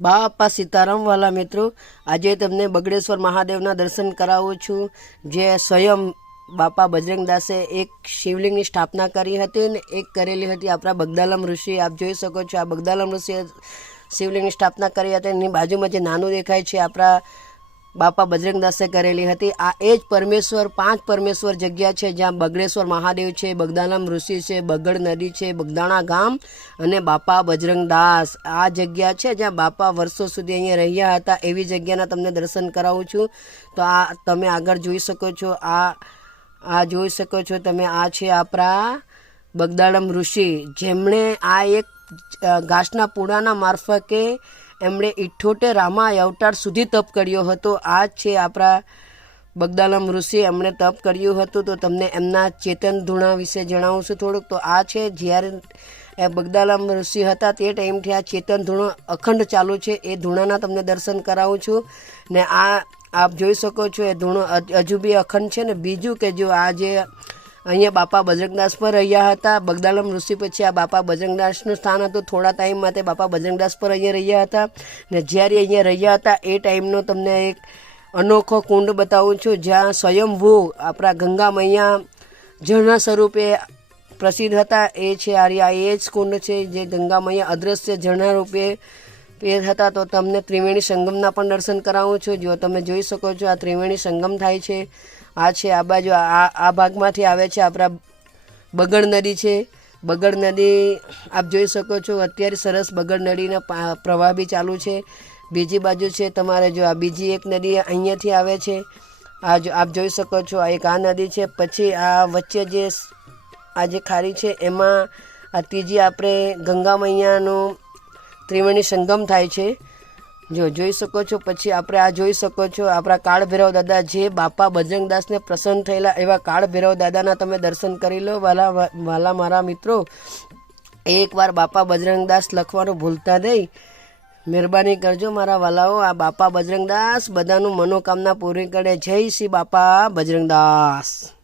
બાપા સીતારામ વાલા મિત્રો, આજે તમને બગડેશ્વર મહાદેવના દર્શન કરાવું છું, જે સ્વયં બાપા બજરંગદાસે એક શિવલિંગની સ્થાપના કરી હતી ને એક કરેલી હતી આપણા બગદાલમ ઋષિ. આપ જોઈ શકો છો, આ બગદાલમ ઋષિએ શિવલિંગની સ્થાપના કરી હતી. એની બાજુમાં જે નાનું દેખાય છે આપણા બાપા બજરંગદાસે કરેલી હતી. આ એ જ પરમેશ્વર, 5 પરમેશ્વર જગ્યા છે, જ્યાં બગડેશ્વર મહાદેવ છે, બગદાલમ ઋષિ છે, બગડ નદી છે, બગદાણા ગામ અને બાપા બજરંગદાસ. આ જગ્યા છે જ્યાં બાપા વર્ષો સુધી અહીંયા રહ્યા હતા. એવી જગ્યાના તમને દર્શન કરાવું છું. તો આ તમે આગળ જોઈ શકો છો, આ જોઈ શકો છો તમે. આ છે આપણા બગદાલમ ઋષિ, જેમણે આ એક ઘાસના પૂડાના મારફતે એમણે 78 રામા અવતાર સુધી તપ કર્યો હતો. આ જ છે આપણા બગદાલમ ઋષિ, એમણે તપ કર્યું હતું. તો તમને એમના ચેતન ધૂણા વિશે જણાવું છું થોડુંક. તો આ છે જ્યારે બગદાલમ ઋષિ હતા તે ટાઈમથી આ ચેતન ધૂણો અખંડ ચાલુ છે. એ ધૂણાના તમને દર્શન કરાવું છું. ને આ આપ જોઈ શકો છો, એ ધૂણો હજુ બી અખંડ છે. ને બીજું કે જો આ જે અહીંયા બાપા બજરંગદાસ પર રહ્યા હતા, બગદાલમ ઋષિ પછી આ બાપા બજરંગદાસનું સ્થાન હતું. થોડા ટાઈમ માટે બાપા બજરંગદાસ પર અહીંયા રહ્યા હતા. ને જ્યારે અહીંયા રહ્યા હતા એ ટાઈમનો તમને એક અનોખો કુંડ બતાવું છું, જ્યાં સ્વયંભૂ આપણા ગંગા મૈયા ઝરણા સ્વરૂપે પ્રસિદ્ધ હતા. એ છે આર્યા, એ જ કુંડ છે જે ગંગા મૈયા અદ્રશ્ય ઝરણા રૂપે પેર હતા. તો તમને ત્રિવેણી સંગમના પણ દર્શન કરાવું છું. જો તમે જોઈ શકો છો, આ ત્રિવેણી સંગમ થાય છે. આ છે આ બાજુ, આ ભાગમાંથી આવે છે આપણા બગડ નદી છે. બગડ નદી આપ જોઈ શકો છો, અત્યારે સરસ બગડ નદીનો પ્રવાહ બી ચાલુ છે. બીજી બાજુ છે તમારે જો આ બીજી એક નદી અહીંયાથી આવે છે. આ જો આપ જોઈ શકો છો, આ એક આ નદી છે. પછી આ વચ્ચે જે આ જે ખાડી છે એમાં આ ત્રીજી આપણે ગંગા મૈયાનું ત્રિવેણી સંગમ થાય છે. જો જોઈ શકો છો. પછી આપણે આ જોઈ શકો છો, આપણા કાળ ભૈરવ દાદા, જે બાપા બજરંગદાસને પ્રસન્ન થયેલા એવા કાળ ભૈરવ દાદાના તમે દર્શન કરી લો વાલા મારા મિત્રો. એકવાર બાપા બજરંગદાસ લખવાનું ભૂલતા નહીં, મહેરબાની કરજો મારા વાલાઓ. આ બાપા બજરંગદાસ બધાનું મનોકામના પૂરી કરે. જય શ્રી બાપા બજરંગદાસ.